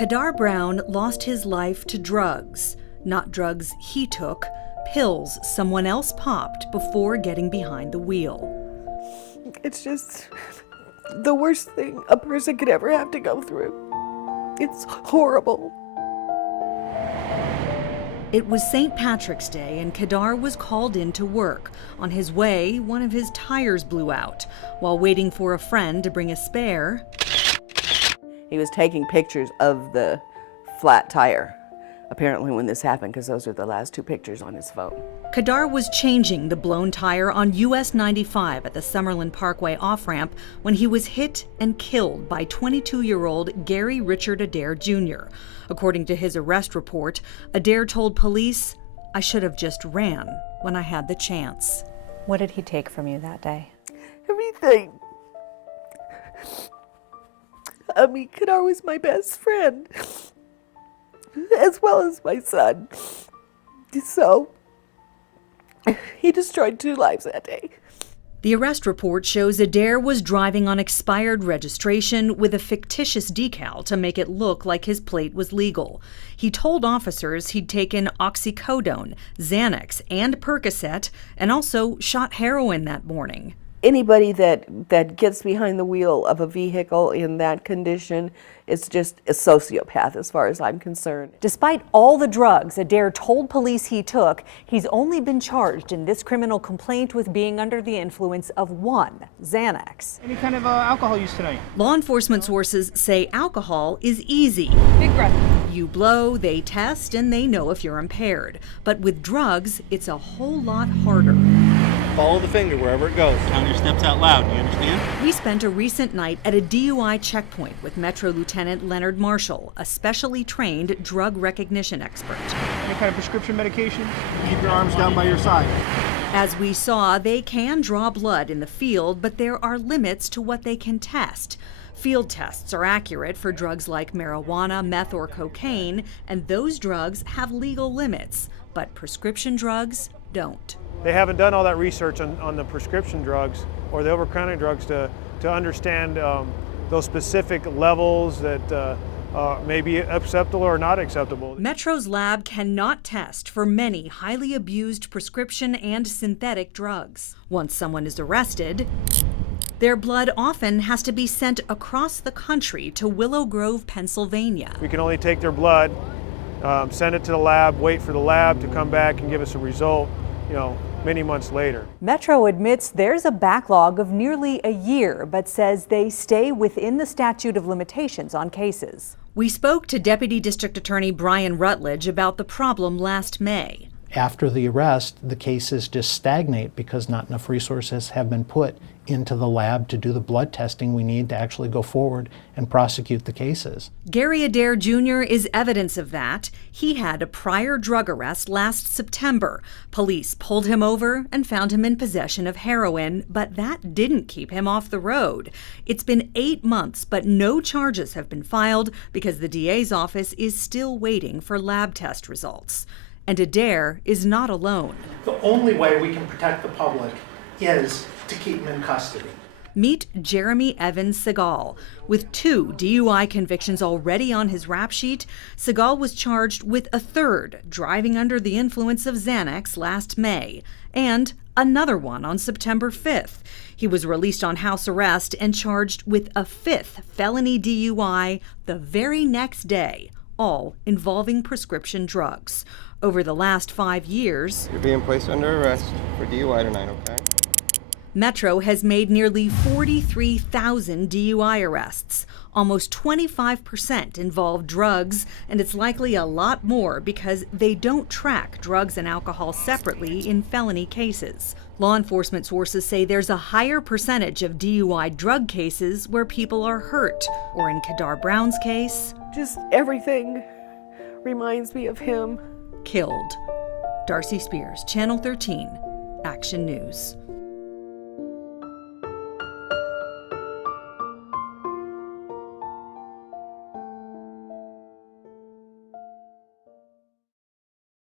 Kadar Brown lost his life to drugs. Not drugs he took, pills someone else popped before getting behind the wheel. It's just the worst thing a person could ever have to go through. It's horrible. It was St. Patrick's Day and Kadar was called in to work. On his way, one of his tires blew out. While waiting for a friend to bring a spare, He was taking pictures of the flat tire, apparently when this happened, because those are the last two pictures on his phone. Kadar was changing the blown tire on US 95 at the Summerlin Parkway off-ramp when he was hit and killed by 22-year-old Gary Richard Adair Jr. According to his arrest report, Adair told police, "I should have just ran when I had the chance." What did he take from you that day? Everything. I mean, Kadar was my best friend, as well as my son. So, he destroyed 2 lives that day. The arrest report shows Adair was driving on expired registration with a fictitious decal to make it look like his plate was legal. He told officers he'd taken oxycodone, Xanax, and Percocet, and also shot heroin that morning. Anybody that gets behind the wheel of a vehicle in that condition is just a sociopath as far as I'm concerned. Despite all the drugs Adair told police he took, he's only been charged in this criminal complaint with being under the influence of 1 Xanax. Any kind of alcohol use tonight? Law enforcement sources say alcohol is easy. Big breath. You blow, they test, and they know if you're impaired. But with drugs, it's a whole lot harder. Follow the finger wherever it goes. Count your steps out loud, you understand? We spent a recent night at a DUI checkpoint with Metro Lieutenant Leonard Marshall, a specially trained drug recognition expert. Any kind of prescription medication? Keep your arms down by your side. As we saw, they can draw blood in the field, but there are limits to what they can test. Field tests are accurate for drugs like marijuana, meth, or cocaine, and those drugs have legal limits, but prescription drugs don't. They haven't done all that research on the prescription drugs or the over-the-counter drugs to understand those specific levels that may be acceptable or not acceptable. Metro's lab cannot test for many highly abused prescription and synthetic drugs. Once someone is arrested, their blood often has to be sent across the country to Willow Grove, Pennsylvania. We can only take their blood, send it to the lab, wait for the lab to come back and give us a result, many months later. Metro admits there's a backlog of nearly a year, but says they stay within the statute of limitations on cases. We spoke to Deputy District Attorney Brian Rutledge about the problem last May. After the arrest, the cases just stagnate because not enough resources have been put into the lab to do the blood testing we need to actually go forward and prosecute the cases. Gary Adair Jr. is evidence of that. He had a prior drug arrest last September. Police pulled him over and found him in possession of heroin, but that didn't keep him off the road. It's been 8 months, but no charges have been filed because the DA's office is still waiting for lab test results. And Adair is not alone. The only way we can protect the public is to keep him in custody. Meet Jeremy Evans Segal. With 2 DUI convictions already on his rap sheet, Segal was charged with a 3rd, driving under the influence of Xanax last May, and another one on September 5th. He was released on house arrest and charged with a 5th felony DUI the very next day, all involving prescription drugs. Over the last 5 years, You're being placed under arrest for DUI tonight, okay? Metro has made nearly 43,000 DUI arrests. Almost 25% involve drugs, and it's likely a lot more because they don't track drugs and alcohol separately in felony cases. Law enforcement sources say there's a higher percentage of DUI drug cases where people are hurt, or in Kadar Brown's case, Just everything reminds me of him. killed. Darcy Spears, Channel 13, Action News.